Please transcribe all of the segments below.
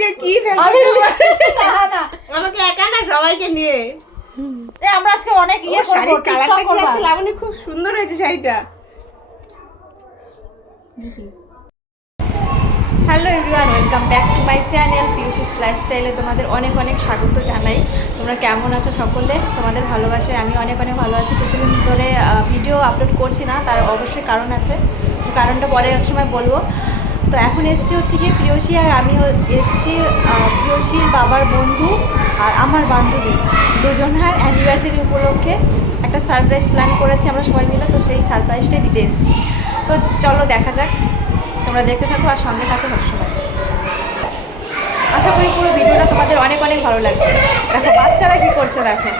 যে কি। আমাকে একা না সবাইকে নিয়ে। এ, আমরা আজকে অনেক ইয়ে করব কালারটা কি আসলে? লাবণী খুব সুন্দর হয়েছে শাড়িটা। Hello everyone welcome back to my channel পিউসিস লাইফস্টাইলে তোমাদের অনেক অনেক স্বাগত জানাই। তোমরা কেমন আছো সকলে? তোমাদের ভালোবাসায় আমি অনেক অনেক ভালো আছি। কিছুদিন ধরে ভিডিও আপলোড করছি না তার অবশ্যই কারণ আছে। কারণটা পরে এক সময় বলব। তো এখন এসছি হচ্ছে কি প্রিয়সী আর আমি এসছি প্রিয়সীর বাবার বন্ধু আর আমার বান্ধবী দুজনার অ্যানিভার্সারি উপলক্ষে একটা সারপ্রাইজ প্ল্যান করেছি আমরা সবাই মিলে, তো সেই সারপ্রাইজটাই দিতে এসেছি। তো চলো দেখা যাক, তোমরা দেখতে থাকো আর সঙ্গে থাকো সবসময়। আশা করি পুরো ভিডিওটা তোমাদের অনেক অনেক ভালো লাগবে। দেখো, বাচ্চারা কি করছে দেখো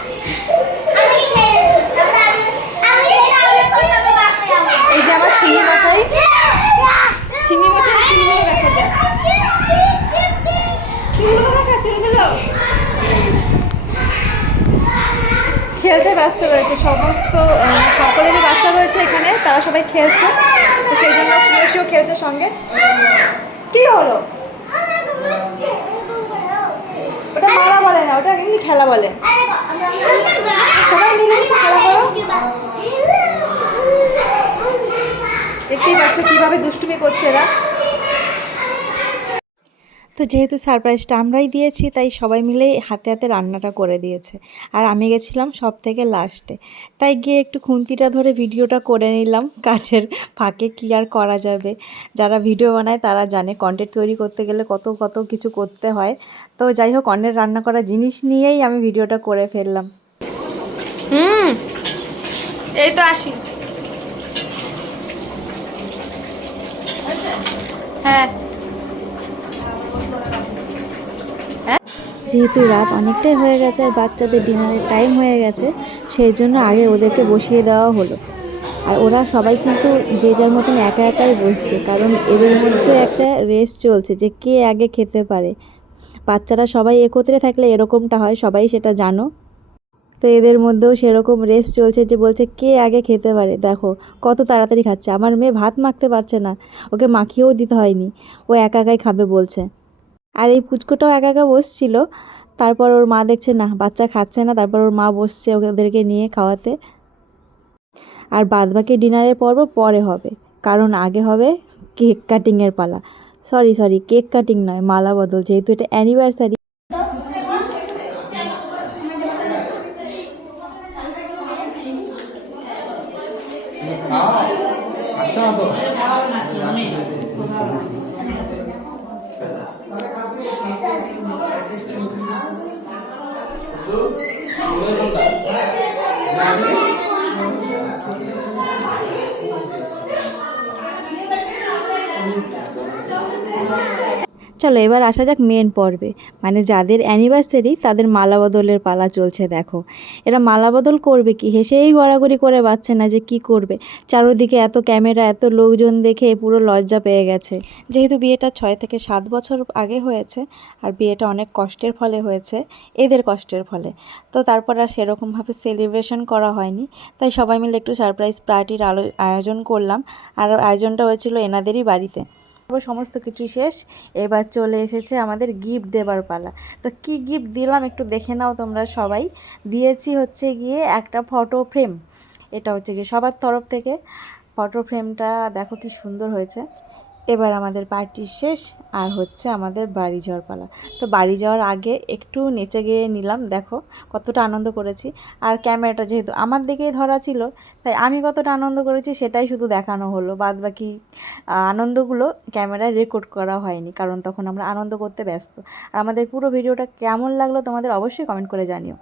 এই যে আমার শিঙি মশাই শিঙি মশাই চুলগুলো দেখো যা চুলগুলো দেখা চুলগুলো খেলতে ব্যস্ত রয়েছে। সমস্ত সকলেরই বাচ্চা রয়েছে এখানে, তারা সবাই খেলছে। তো সেই জন্য প্রিয়সীও খেলছে সঙ্গে। কি হলো? ওটা মারা বলে না, ওটা এমনি খেলা বলে। সবাই মিলে খেলা করো। দেখতেই পাচ্ছ কীভাবে দুষ্টুমি করছে এরা। তো যেহেতু সারপ্রাইজটা আমরাই দিয়েছি, তাই সবাই মিলেই হাতে হাতে রান্নাটা করে দিয়েছে। আর আমি গেছিলাম সব থেকে লাস্টে তাই গিয়ে একটু খুন্তিটা ধরে ভিডিওটা করে নিলাম কাছের ফাঁকে কী আর করা যাবে। যারা ভিডিও বানায় তারা জানে কন্টেন্ট তৈরি করতে গেলে কত কত কিছু করতে হয়। তো যাই হোক, অন্যের রান্না করা জিনিস নিয়েই আমি ভিডিওটা করে ফেললাম। হুম, এই তো আসি। হ্যাঁ। যেহেতু রাত অনেকটাই হয়ে গেছে আর বাচ্চাদের ডিনারের টাইম হয়ে গেছে, সেই জন্য আগে ওদেরকে বসিয়ে দেওয়া হলো। আর ওরা সবাই কিন্তু যে যার মতন একা একাই বসছে, কারণ এদের মধ্যে একটা রেস চলছে যে কে আগে খেতে পারে। বাচ্চারা সবাই একত্রে থাকলে এরকমটা হয়, সবাই সেটা জানো। তো এদের মধ্যেও সেরকম রেস চলছে যে বলছে, কে আগে খেতে পারে? দেখো, কত তাড়াতাড়ি খাচ্ছে। আমার মেয়ে ভাত মাখতে পারছে না, ওকে মাখিয়েও দিতে হয়নি। ও একা একাই খাবে বলছে। আর এই পুচকোটাও একা একা বসছিল। তারপর ওর মা দেখছে, না, বাচ্চা খাচ্ছে না। তারপর ওর মা বসছে ওদেরকে নিয়ে খাওয়াতে। আর বাদবাকি ডিনারের পর্ব পরে হবে, কারণ আগে হবে কেক কাটিংয়ের পালা। সরি সরি, কেক কাটিং নয়, মালা বদল, যেহেতু এটা অ্যানিভার্সারি Amém. চলো এবার আসা যাক মেন পর্বে। মানে যাদের অ্যানিভার্সারি তাদের মালা বদলের পালা চলছে, দেখো। এরা মালা বদল করবে কি? হেসেই গড়াগড়ি করে পাচ্ছে না যে কি করবে। চারোদিকে এত ক্যামেরা এত লোকজন দেখে পুরো লজ্জা পেয়ে গেছে। যেহেতু বিয়েটা ছয় থেকে সাত বছর আগে হয়েছে, আর বিয়েটা অনেক কষ্টের ফলে হয়েছে, এদের কষ্টের ফলে। তো তারপর আর সেরকমভাবে সেলিব্রেশন করা হয়নি। তাই সবাই মিলে একটু সারপ্রাইজ পার্টির আয়োজন করলাম। আর আয়োজনটা হয়েছিল এনাদেরই বাড়িতে। তারপর সমস্ত কিছু শেষ। এবার চলে এসেছে আমাদের গিফট দেবার পালা। তো কি গিফট দিলাম একটু দেখে নাও তোমরা সবাই। দিয়েছি হচ্ছে গিয়ে একটা ফটো ফ্রেম এটা হচ্ছে গিয়ে সবার তরফ থেকে। ফটো ফ্রেমটা দেখো কি সুন্দর হয়েছে। এবার আমাদের পার্টি শেষ, আর হচ্ছে আমাদের বাড়ি যাওয়ার পালা। তো বাড়ি যাওয়ার আগে একটু নেচে গিয়ে নিলাম, দেখো কতটা আনন্দ করেছি। আর ক্যামেরাটা যেহেতু আমার দিকেই ধরা ছিল, তাই আমি কতটা আনন্দ করেছি সেটাই শুধু দেখানো হলো। বাদ বাকি আনন্দগুলো ক্যামেরায় রেকর্ড করা হয়নি, কারণ তখন আমরা আনন্দ করতে ব্যস্ত। আর আমাদের পুরো ভিডিওটা কেমন লাগল তোমাদের অবশ্যই কমেন্ট করে জানিও।